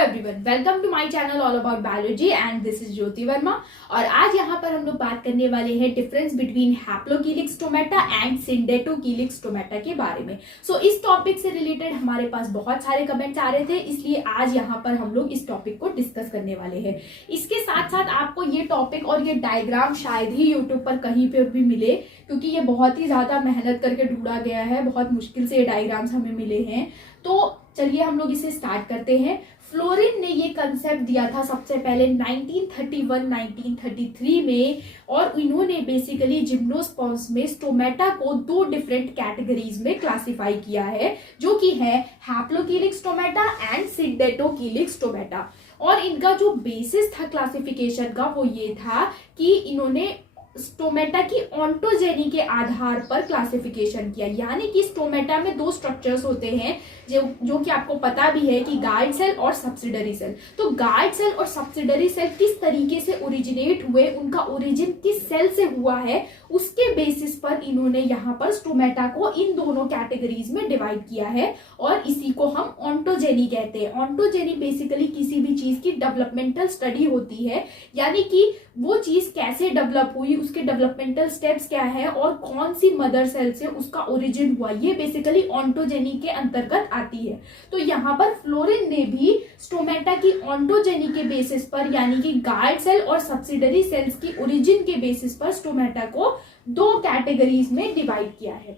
Everyone, welcome to my channel all about biology and this is Jyoti Verma. और आज यहाँ पर हम लोग बात करने वाले हैं difference between haplocheilic stomata and syndetocheilic stomata के बारे में। इस टॉपिक से रिलेटेड हमारे पास बहुत सारे कमेंट्स आ रहे थे, इसलिए आज यहाँ पर हम लोग इस टॉपिक को डिस्कस करने वाले हैं। इसके साथ साथ आपको ये टॉपिक और ये डायग्राम शायद ही यूट्यूब पर कहीं पे भी मिले, क्योंकि ये बहुत ही ज्यादा मेहनत करके ढूंढा गया है, बहुत मुश्किल से ये डायग्राम्स हमें मिले हैं। तो चलिए हम लोग इसे स्टार्ट करते हैं। फ्लोरिन ने ये कंसेप्ट दिया था सबसे पहले 1931-1933 में, और इन्होंने बेसिकली जिम्नोस्पर्म्स में स्टोमेटा को दो डिफरेंट कैटेगरीज में क्लासिफाई किया है, जो कि है हैप्लोकीलिक स्टोमेटा एंड सिंडेटोकीलिक स्टोमेटा। और इनका जो बेसिस था क्लासिफिकेशन का वो ये था कि इन्होंने स्टोमेटा की ऑन्टोजेनी के आधार पर क्लासिफिकेशन किया, यानी कि स्टोमेटा में दो स्ट्रक्चर्स होते हैं जो कि आपको पता भी है कि गार्ड सेल और सब्सिडरी सेल। तो गार्ड सेल और सब्सिडरी सेल किस तरीके से ओरिजिनेट हुए, उनका ओरिजिन किस सेल से हुआ है, उसके बेसिस पर इन्होंने यहाँ पर स्टोमेटा को इन दोनों कैटेगरीज में डिवाइड किया है, और इसी को हम ऑन्टोजेनी कहते हैं। ऑन्टोजेनी बेसिकली किसी भी चीज की डेवलपमेंटल स्टडी होती है, यानी कि वो चीज कैसे डेवलप हुई, उसके डेवलपमेंटल स्टेप्स क्या है और कौन सी मदर सेल से उसका ओरिजिन हुआ, ये बेसिकली ऑन्टोजेनी के अंतर्गत आती है। तो यहाँ पर फ्लोरिन ने भी स्टोमेटा की ऑन्टोजेनी के बेसिस पर, यानी कि गार्ड सेल और सब्सिडरी सेल्स की ओरिजिन के बेसिस पर स्टोमेटा को दो कैटेगरीज में डिवाइड किया है।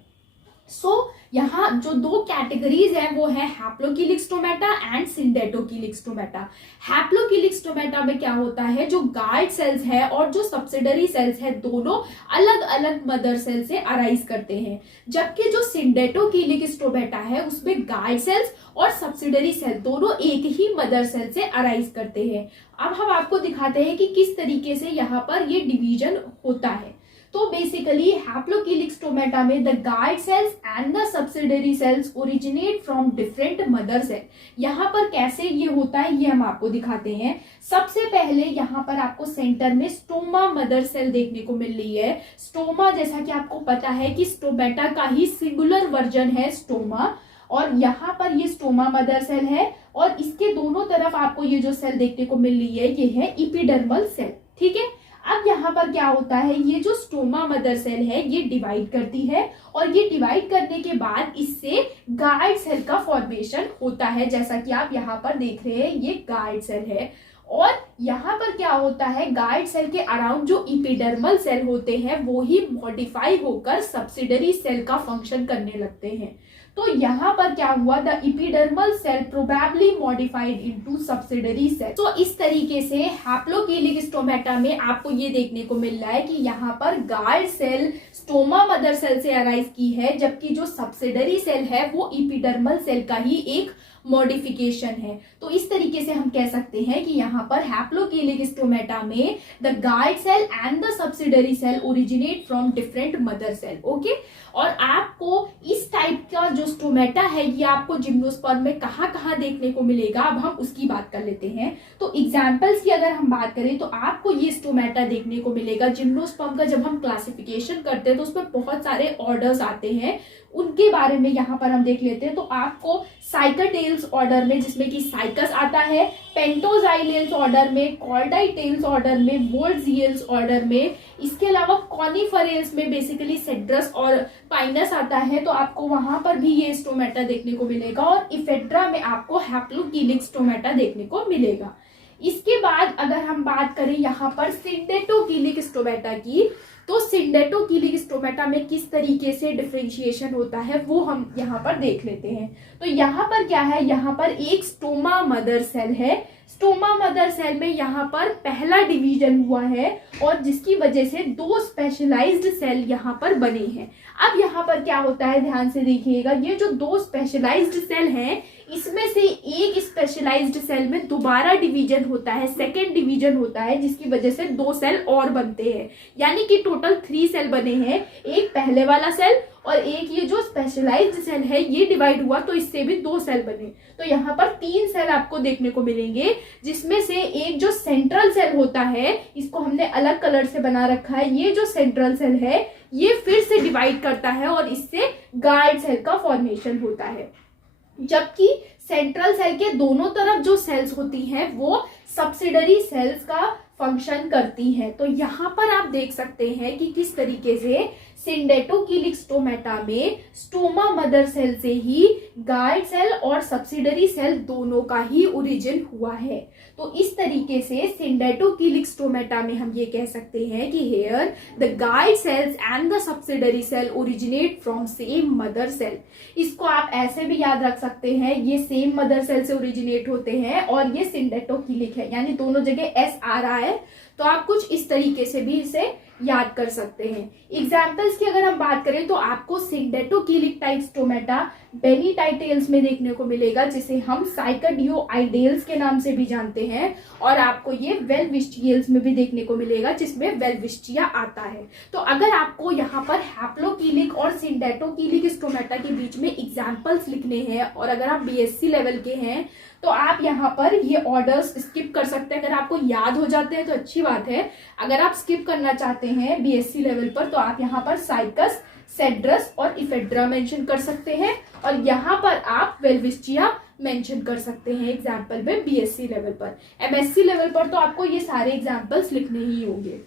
यहाँ जो दो कैटेगरीज हैं वो है हैप्लोकीलिक stomata and syndetocheilic stomata. हैप्लोकीलिक stomata में क्या होता है, जो गार्ड सेल्स है और जो सब्सिडरी सेल्स है दोनों अलग अलग मदर सेल से अराइज करते हैं, जबकि जो सिंडेटोकीलिक स्टोमेटा है उसमें गार्ड सेल्स और सब्सिडरी सेल दोनों एक ही मदर सेल से अराइज करते हैं। अब हम आपको दिखाते हैं कि किस तरीके से यहाँ पर ये डिवीजन होता है। तो बेसिकली हैप्लोकीलिक स्टोमेटा में the guard cells and the subsidiary cells originate from different mother cell. यहाँ पर कैसे ये होता है ये हम आपको दिखाते हैं। सबसे पहले यहाँ पर आपको सेंटर में स्टोमा मदर सेल देखने को मिल रही है। स्टोमा, जैसा कि आपको पता है कि स्टोमेटा का ही सिंगुलर वर्जन है स्टोमा, और यहाँ पर ये स्टोमा मदर सेल है, और इसके दोनों तरफ आपको ये जो सेल देखने को मिल रही है ये है इपिडर्मल सेल। ठीक है, अब यहाँ पर क्या होता है, ये जो स्टोमा मदर सेल है ये डिवाइड करती है, और ये डिवाइड करने के बाद इससे गार्ड सेल का फॉर्मेशन होता है, जैसा कि आप यहाँ पर देख रहे हैं ये गार्ड सेल है। और यहाँ पर क्या होता है, गार्ड सेल के अराउंड जो इपिडर्मल सेल होते हैं वो ही मॉडिफाई होकर सब्सिडरी सेल का फंक्शन करने लगते हैं। तो यहाँ पर क्या हुआ, the epidermal cell probably modified into subsidiary cell. तो इस तरीके से हैप्लोकीलिक स्टोमेटा में आपको ये देखने को मिल रहा है कि यहाँ पर guard cell stoma mother cell से अराइज की है, जबकि जो सब्सिडरी सेल है वो इपिडर्मल सेल का ही एक मॉडिफिकेशन है। तो इस तरीके से हम कह सकते हैं कि यहाँ पर हैप्लोकीलिक स्टोमेटा में the guard cell and the subsidiary cell originate from different mother cell. Okay, और आपको इस टाइप का जो स्टोमेटा है ये आपको जिम्नोस्पर्म में कहाँ कहाँ देखने को मिलेगा, अब हम उसकी बात कर लेते हैं। तो एग्जाम्पल्स की अगर हम बात करें तो आपको ये स्टोमेटा देखने को मिलेगा जिम्नोस्पर्म का। जब हम क्लासिफिकेशन करते हैं तो उसमें बहुत सारे ऑर्डर्स आते हैं, उनके बारे में यहाँ पर हम देख लेते हैं। तो आपको साइकाटेल्स ऑर्डर में, जिसमें कि साइकस आता है, पेंटोजाइलेल्स ऑर्डर में, कॉर्डाइटेल्स ऑर्डर में, वोल्ट्जियल्स ऑर्डर में, इसके अलावा कॉनिफरेल्स में बेसिकली सेड्रस और पाइनस आता है, तो आपको वहां पर भी ये स्टोमेटा देखने को मिलेगा, और इफेड्रा में आपको हैप्लोकीलिक स्टोमेटा देखने को मिलेगा। इसके बाद अगर हम बात करें यहाँ पर सिंडेटोकीलिक स्टोमेटा की, तो सिंडेटोकीलिक स्टोमेटा में किस तरीके से डिफरेंशिएशन होता है वो हम यहाँ पर देख लेते हैं। तो यहाँ पर क्या है, यहाँ पर एक स्टोमा मदर सेल है। स्टोमा मदर सेल में यहाँ पर पहला डिवीजन हुआ है, और जिसकी वजह से दो स्पेशलाइज्ड सेल यहाँ पर बने हैं। अब यहाँ पर क्या होता है, ध्यान से देखिएगा, ये जो दो स्पेशलाइज्ड सेल हैं इसमें से एक स्पेशलाइज्ड सेल में दोबारा डिवीजन होता है, सेकेंड डिवीजन होता है, जिसकी वजह से दो सेल और बनते हैं, यानी कि टोटल 3 सेल बने हैं। एक पहले वाला सेल और एक ये जो स्पेशलाइज्ड सेल है ये डिवाइड हुआ, तो इससे भी 2 सेल बने। तो यहाँ पर 3 सेल आपको देखने को मिलेंगे, जिसमें से एक जो सेंट्रल सेल होता है, इसको हमने अलग कलर से बना रखा है, ये जो सेंट्रल सेल है ये फिर से डिवाइड करता है और इससे गार्ड सेल का फॉर्मेशन होता है। जबकि सेंट्रल सेल के दोनों तरफ जो सेल्स होती हैं वो सब्सिडरी सेल्स का फंक्शन करती हैं। तो यहाँ पर आप देख सकते हैं कि किस तरीके से सिंडेटोकीलिक स्टोमेटा में स्टोमा मदर सेल से ही गाइड सेल और सब्सिडरी सेल दोनों का ही ओरिजिन हुआ है। तो इस तरीके से सिंडेटोकीलिक स्टोमेटा में हम ये कह सकते हैं कि here the guard cells and the subsidiary cell originate from same mother cell. इसको आप ऐसे भी याद रख सकते हैं, ये सेम मदर सेल से ओरिजिनेट होते हैं और ये सिंडेटोकीलिक है, यानी दोनों जगह एस आ रहा है। तो आप कुछ इस तरीके से भी इसे याद कर सकते हैं। एग्जाम्पल्स की अगर हम बात करें तो आपको सिंडेटोकीलिक टाइप स्टोमेटा बेनीटाइटेल्स में देखने को मिलेगा, जिसे हम साइकाडियोआइडेल्स के नाम से भी जानते हैं, और आपको ये वेलविस्टियल्स में भी देखने को मिलेगा जिसमें वेलविस्टिया आता है। तो अगर आपको यहाँ पर हैप्लोकीलिक और सिंडेटोकीलिक स्टोमेटा के बीच में एग्जाम्पल्स लिखने हैं और अगर आप बीएससी लेवल के हैं तो आप यहाँ पर ये ऑर्डर्स स्किप कर सकते हैं। अगर आपको याद हो जाते हैं तो अच्छी बात है, अगर आप स्किप करना चाहते हैं बीएससी लेवल पर तो आप यहाँ पर साइकस, सेड्रस और इफेड्रा मेंशन कर सकते हैं, और यहाँ पर आप वेलविस्टिया मेंशन कर सकते हैं एग्जाम्पल में बीएससी लेवल पर। एमएससी लेवल पर तो आपको ये सारे एग्जाम्पल्स लिखने ही होंगे।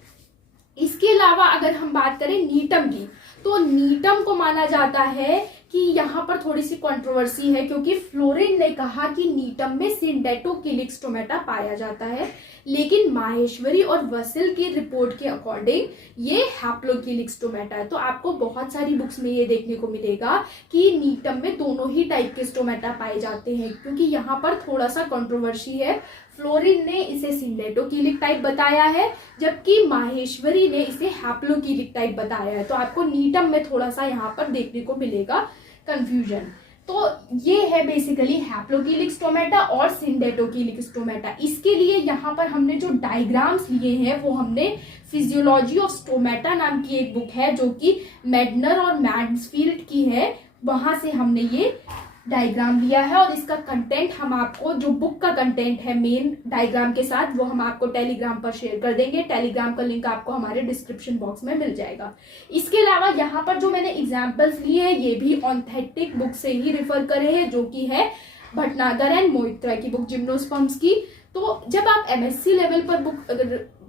इसके अलावा अगर हम बात करें नीटम की, तो नीटम को माना जाता है कि यहाँ पर थोड़ी सी कंट्रोवर्सी है, क्योंकि फ्लोरिन ने कहा कि नीटम में सिंडेटोकीलिक स्टोमेटा पाया जाता है, लेकिन माहेश्वरी और वसिल की रिपोर्ट के अकॉर्डिंग ये हैप्लोकीलिक स्टोमेटा है। तो आपको बहुत सारी बुक्स में ये देखने को मिलेगा कि नीटम में दोनों ही टाइप के स्टोमेटा पाए जाते हैं, क्योंकि यहाँ पर थोड़ा सा कंट्रोवर्सी है। फ्लोरिन ने इसे सिंडेटोकीलिक टाइप बताया है, जबकि माहेश्वरी ने इसे हैप्लोकीलिक टाइप बताया है। तो आपको नीटम में थोड़ा सा यहाँ पर देखने को मिलेगा कंफ्यूजन। तो ये है बेसिकली हैप्लोकीलिक स्टोमेटा और सिंडेटोकीलिक स्टोमेटा। इसके लिए यहाँ पर हमने जो डायग्राम्स लिए हैं वो हमने फिजियोलॉजी ऑफ स्टोमेटा नाम की एक बुक है जो कि मेडनर और मैड्सफील्ड की है, वहां से हमने ये डायग्राम लिया है। और इसका कंटेंट हम आपको, जो बुक का कंटेंट है मेन डायग्राम के साथ, वो हम आपको टेलीग्राम पर शेयर कर देंगे। टेलीग्राम का लिंक आपको हमारे डिस्क्रिप्शन बॉक्स में मिल जाएगा। इसके अलावा यहाँ पर जो मैंने एग्जाम्पल्स लिए हैं ये भी ऑथेंटिक बुक से ही रिफर करे हैं, जो कि है भटनागर एंड मोइत्रा की बुक जिम्नोस्पर्म्स की। तो जब आप एमएससी लेवल पर बुक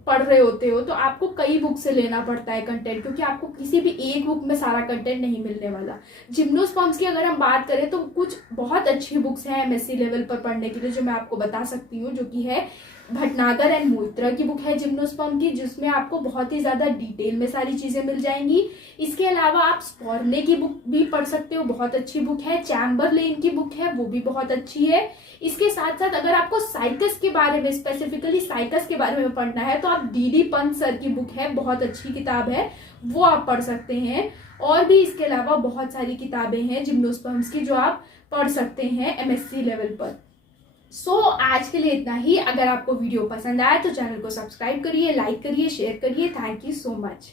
पढ़ रहे होते हो तो आपको कई बुक से लेना पड़ता है कंटेंट, क्योंकि आपको किसी भी एक बुक में सारा कंटेंट नहीं मिलने वाला। जिम्नोस्पर्म्स की अगर हम बात करें तो कुछ बहुत अच्छी बुक्स हैं एमएससी लेवल पर पढ़ने के लिए जो मैं आपको बता सकती हूँ, जो कि है भटनागर एंड मोइत्रा की बुक है जिम्नोस्पर्म की, जिसमें आपको बहुत ही ज्यादा डिटेल में सारी चीजें मिल जाएंगी। इसके अलावा आप स्पॉर्ने की बुक भी पढ़ सकते हो, बहुत अच्छी बुक है। चैम्बरलेन की बुक है, वो भी बहुत अच्छी है। इसके साथ साथ अगर आपको साइकस के बारे में, स्पेसिफिकली साइकस के बारे में पढ़ना है तो आप डीडी पंत सर की बुक है, बहुत अच्छी किताब है, वो आप पढ़ सकते हैं। और भी इसके अलावा बहुत सारी किताबें हैं जिम्नोस्पर्म्स की जो आप पढ़ सकते हैं एमएससी लेवल पर। आज के लिए इतना ही। अगर आपको वीडियो पसंद आया तो चैनल को सब्सक्राइब करिए, लाइक करिए, शेयर करिए। Thank you so much.